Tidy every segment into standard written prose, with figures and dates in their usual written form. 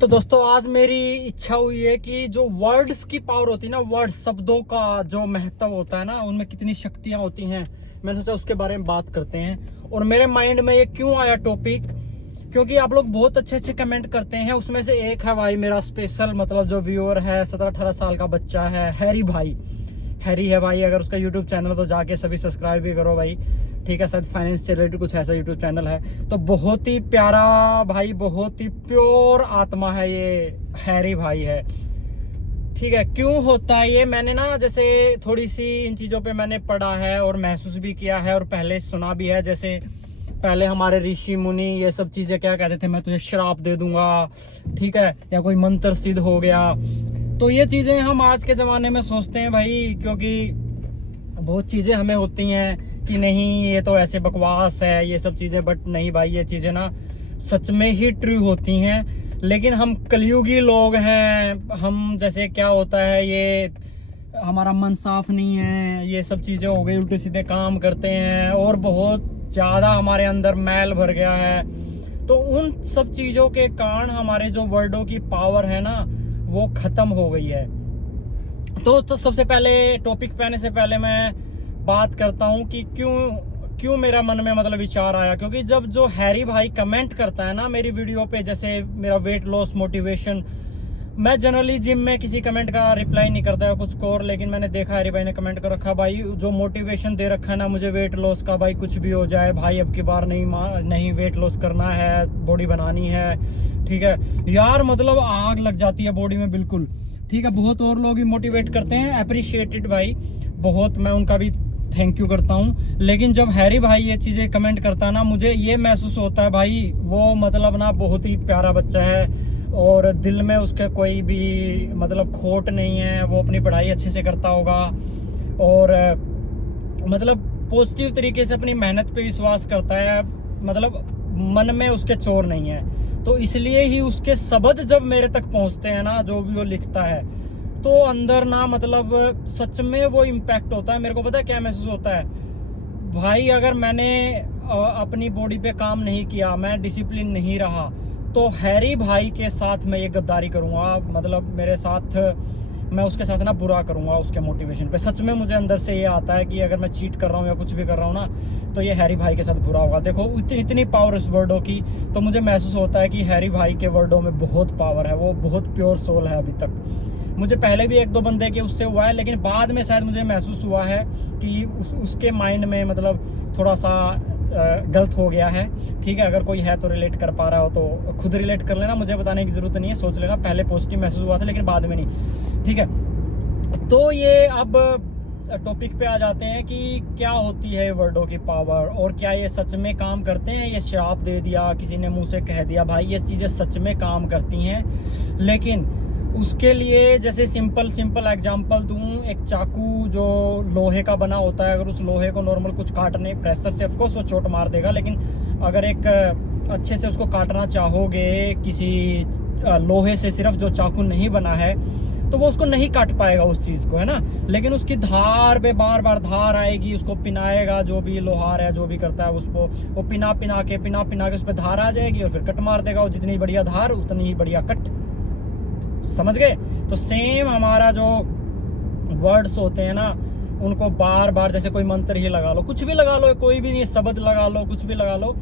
तो दोस्तों आज मेरी इच्छा हुई है कि जो वर्ड्स की पावर होती है ना, वर्ड शब्दों का जो महत्व होता है ना, उनमें कितनी शक्तियां होती हैं, मैंने सोचा उसके बारे में बात करते हैं। और मेरे माइंड में ये क्यों आया टॉपिक, क्योंकि आप लोग बहुत अच्छे अच्छे कमेंट करते हैं। उसमें से एक है भाई मेरा स्पेशल, मतलब जो व्यूअर है 17-18 साल का बच्चा है, हैरी भाई। हैरी है भाई, अगर उसका यूट्यूब चैनल तो जाके सभी सब्सक्राइब भी करो भाई, ठीक है। शायद फाइनेंस से रिलेटेड कुछ ऐसा यूट्यूब चैनल है। तो बहुत ही प्यारा भाई, बहुत ही प्योर आत्मा है ये हैरी भाई है, ठीक है। क्यों होता है ये, मैंने ना जैसे थोड़ी सी इन चीजों पे मैंने पढ़ा है और महसूस भी किया है और पहले सुना भी है। जैसे पहले हमारे ऋषि मुनि ये सब चीजें क्या कहते थे, मैं तुझे श्राप दे दूंगा, ठीक है, या कोई मंत्र सिद्ध हो गया। तो ये चीजें हम आज के जमाने में सोचते हैं भाई, क्योंकि बहुत चीजें हमें होती हैं कि नहीं ये तो ऐसे बकवास है ये सब चीजें, बट नहीं भाई, ये चीजें ना सच में ही ट्रू होती हैं। लेकिन हम कलयुगी लोग हैं, हम जैसे क्या होता है, ये हमारा मन साफ नहीं है, ये सब चीजें हो गई, उल्टे सीधे काम करते हैं और बहुत ज्यादा हमारे अंदर मैल भर गया है। तो उन सब चीजों के कारण हमारे जो वर्डों की पावर है ना, वो खत्म हो गई है। तो सबसे पहले टॉपिक पे आने से पहले मैं बात करता हूँ कि क्यों मेरा मन में मतलब विचार आया। क्योंकि जब जो हैरी भाई कमेंट करता है ना मेरी वीडियो पे, जैसे मेरा वेट लॉस मोटिवेशन, मैं जनरली जिम में किसी कमेंट का रिप्लाई नहीं करता है कुछ और, लेकिन मैंने देखा हैरी भाई ने कमेंट कर रखा, भाई जो मोटिवेशन दे रखा है ना मुझे वेट लॉस का, भाई कुछ भी हो जाए भाई, अब की बार नहीं वेट लॉस करना है, बॉडी बनानी है, ठीक है यार। मतलब आग लग जाती है बॉडी में बिल्कुल, ठीक है। बहुत और लोग भी मोटिवेट करते हैं, अप्रिशिएटेड भाई, बहुत मैं उनका भी थैंक यू करता हूँ। लेकिन जब हैरी भाई ये चीजें कमेंट करता है ना, मुझे ये महसूस होता है भाई वो मतलब ना बहुत ही प्यारा बच्चा है और दिल में उसके कोई भी मतलब खोट नहीं है, वो अपनी पढ़ाई अच्छे से करता होगा और मतलब पॉजिटिव तरीके से अपनी मेहनत पे विश्वास करता है, मतलब मन में उसके चोर नहीं है। तो इसलिए ही उसके शब्द जब मेरे तक पहुंचते हैं ना, जो भी वो लिखता है, तो अंदर ना मतलब सच में वो इम्पैक्ट होता है। मेरे को पता है क्या महसूस होता है भाई, अगर मैंने अपनी बॉडी पे काम नहीं किया, मैं डिसिप्लिन नहीं रहा, तो हैरी भाई के साथ मैं ये गद्दारी करूंगा, मतलब मेरे साथ मैं उसके साथ ना बुरा करूंगा उसके मोटिवेशन पे। सच में मुझे अंदर से ये आता है कि अगर मैं चीट कर रहा हूँ या कुछ भी कर रहा हूँ ना, तो ये हैरी भाई के साथ बुरा होगा। देखो इतनी पावर इस वर्डों की, तो मुझे महसूस होता है कि हैरी भाई के वर्डों में बहुत पावर है, वो बहुत प्योर सोल है। अभी तक मुझे पहले भी एक दो बंदे के उससे हुआ है, लेकिन बाद में शायद मुझे महसूस हुआ है कि उसके माइंड में मतलब थोड़ा सा गलत हो गया है, ठीक है। अगर कोई है तो रिलेट कर पा रहा हो तो खुद रिलेट कर लेना, मुझे बताने की जरूरत नहीं है, सोच लेना। पहले पॉजिटिव महसूस हुआ था लेकिन बाद में नहीं, ठीक है। तो ये अब टॉपिक पे आ जाते हैं कि क्या होती है वर्डों की पावर और क्या ये सच में काम करते हैं। ये श्राप दे दिया, किसी ने मुंह से कह दिया, भाई ये चीजें सच में काम करती हैं। लेकिन उसके लिए जैसे सिंपल एग्जांपल दूं, एक चाकू जो लोहे का बना होता है, अगर उस लोहे को नॉर्मल कुछ काटने प्रेशर से ऑफकोर्स वो चोट मार देगा, लेकिन अगर एक अच्छे से उसको काटना चाहोगे किसी लोहे से सिर्फ जो चाकू नहीं बना है, तो वो उसको नहीं काट पाएगा उस चीज को, है ना। लेकिन उसकी धार पे बार बार धार आएगी, उसको पिनाएगा, जो भी लोहार है जो भी करता है उसको वो पिना पिना के उस पर धार आ जाएगी और फिर कट मार देगा। वो जितनी बढ़िया धार उतनी ही बढ़िया कट, समझ गए। तो सेम हमारा जो वर्ड्स होते हैं ना, उनको बार बार जैसे कोई मंत्र ही लगा लो, कुछ भी लगा लो, कोई भी नहीं शब्द लगा लो, कुछ भी लगा लो,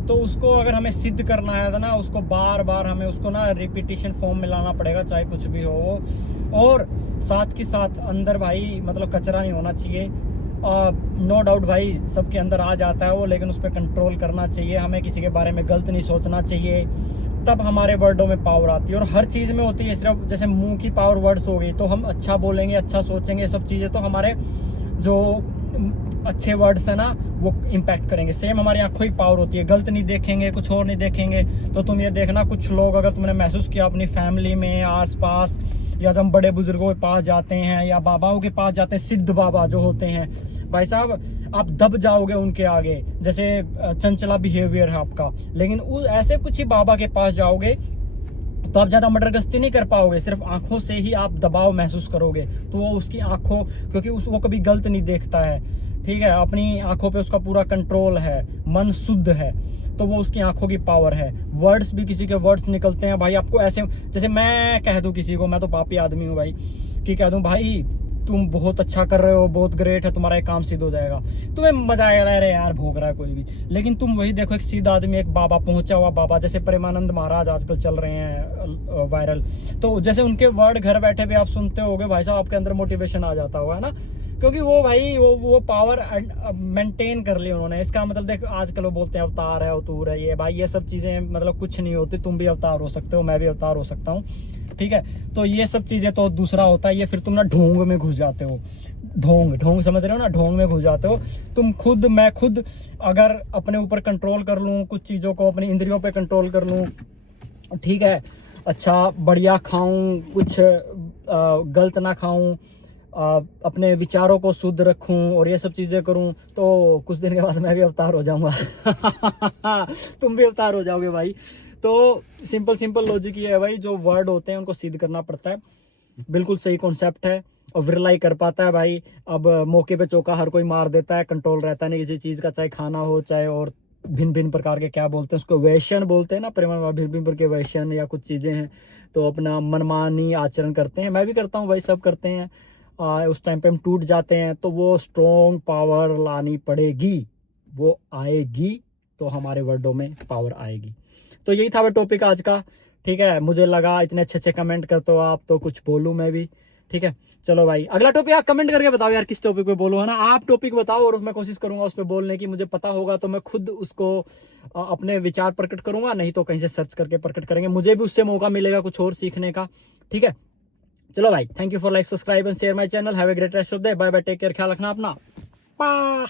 तो उसको अगर हमें सिद्ध करना है ना, उसको बार बार हमें उसको ना रिपीटिशन फॉर्म में लाना पड़ेगा, चाहे कुछ भी हो। और साथ के साथ अंदर भाई मतलब कचरा नहीं होना चाहिए। नो डाउट भाई सबके अंदर आ जाता है वो, लेकिन उस पर कंट्रोल करना चाहिए। हमें किसी के बारे में गलत नहीं सोचना चाहिए, तब हमारे वर्डों में पावर आती है। और हर चीज में होती है, सिर्फ जैसे मुंह की पावर वर्ड्स हो गई, तो हम अच्छा बोलेंगे, अच्छा सोचेंगे, सब चीजें तो हमारे जो अच्छे वर्ड्स है ना वो इम्पैक्ट करेंगे। सेम हमारी आंखों की पावर होती है, गलत नहीं देखेंगे, कुछ और नहीं देखेंगे। तो तुम ये देखना, कुछ लोग अगर तुमने महसूस किया अपनी फैमिली में आसपास, या जब हम बड़े बुजुर्गों के पास जाते हैं या बाबाओं के पास जाते हैं, सिद्ध बाबा जो होते हैं भाई साहब, आप दब जाओगे उनके आगे, जैसे चंचला बिहेवियर है आपका। लेकिन ऐसे कुछ ही बाबा के पास जाओगे तो आप ज्यादा मर्डरगस्ती नहीं कर पाओगे, सिर्फ आंखों से ही आप दबाव महसूस करोगे। तो वो उसकी आंखों, क्योंकि वो कभी गलत नहीं देखता है, ठीक है, अपनी आंखों पे उसका पूरा कंट्रोल है, मन शुद्ध है। तो वो उसकी आंखों की पावर है। वर्ड्स भी, किसी के वर्ड्स निकलते हैं भाई आपको ऐसे, जैसे मैं कह दूं किसी को, मैं तो पापी आदमी हूँ भाई, कि कह दूं भाई तुम बहुत अच्छा कर रहे हो, बहुत ग्रेट है, तुम्हारा एक काम सिद्ध हो जाएगा, तुम्हें मजा आएगा, अरे यार भोग रहा है कोई भी। लेकिन तुम वही देखो, एक सीधा आदमी, एक बाबा, पहुंचा हुआ बाबा, जैसे प्रेमानंद महाराज आजकल चल रहे हैं वायरल, तो जैसे उनके वर्ड घर बैठे भी आप सुनते होगे भाई साहब, आपके अंदर मोटिवेशन आ जाता होगा, है ना, क्योंकि वो भाई वो पावर मेंटेन कर ली उन्होंने। इसका मतलब देख, आजकल वो बोलते हैं अवतार है, अवतूर है, ये भाई ये सब चीजें मतलब कुछ नहीं होती, तुम भी अवतार हो सकते हो, मैं भी अवतार हो सकता हूँ, ठीक है। तो ये सब चीजें तो दूसरा होता है, ये फिर तुम ना ढोंग में घुस जाते हो, ढोंग समझ रहे हो ना, ढोंग में घुस जाते हो तुम खुद। मैं खुद अगर अपने ऊपर कंट्रोल कर लूँ, कुछ चीजों को अपनी इंद्रियों पे कंट्रोल कर लूँ, ठीक है, अच्छा बढ़िया खाऊं, कुछ गलत ना खाऊं, अपने विचारों को शुद्ध रखूं और ये सब चीजें करूं, तो कुछ दिन के बाद मैं भी अवतार हो जाऊंगा तुम भी अवतार हो जाओगे भाई। तो सिंपल लॉजिक ये है भाई, जो वर्ड होते हैं उनको सिद्ध करना पड़ता है, बिल्कुल सही कॉन्सेप्ट है, और विरला ही कर पाता है भाई। अब मौके पे चौका हर कोई मार देता है, कंट्रोल रहता नहीं किसी चीज का, चाहे खाना हो, चाहे और भिन्न भिन्न प्रकार के क्या बोलते हैं उसको, वैशन बोलते हैं ना, प्रेम भिन्न भिन्न प्रकार के वैशन या कुछ चीजें हैं, तो अपना मनमानी आचरण करते हैं, मैं भी करता हूँ भाई, सब करते हैं। उस टाइम पे हम टूट जाते हैं, तो वो स्ट्रॉन्ग पावर लानी पड़ेगी, वो आएगी, तो हमारे वर्डों में पावर आएगी। तो यही था वो टॉपिक आज का, ठीक है। मुझे लगा इतने अच्छे कमेंट करते हो आप, तो कुछ बोलूं मैं भी, ठीक है। चलो भाई, अगला टॉपिक आप कमेंट करके बताओ यार, किस टॉपिक पे बोलूं, है ना, आप टॉपिक बताओ और मैं कोशिश करूंगा उस पर बोलने की। मुझे पता होगा तो मैं खुद उसको अपने विचार प्रकट करूंगा, नहीं तो कहीं से सर्च करके प्रकट करेंगे, मुझे भी उससे मौका मिलेगा कुछ और सीखने का, ठीक है। चलो भाई, thank you for like, subscribe and share my channel. Have a great rest of the day, bye bye, take care, ख्याल रखना अपना, बाय।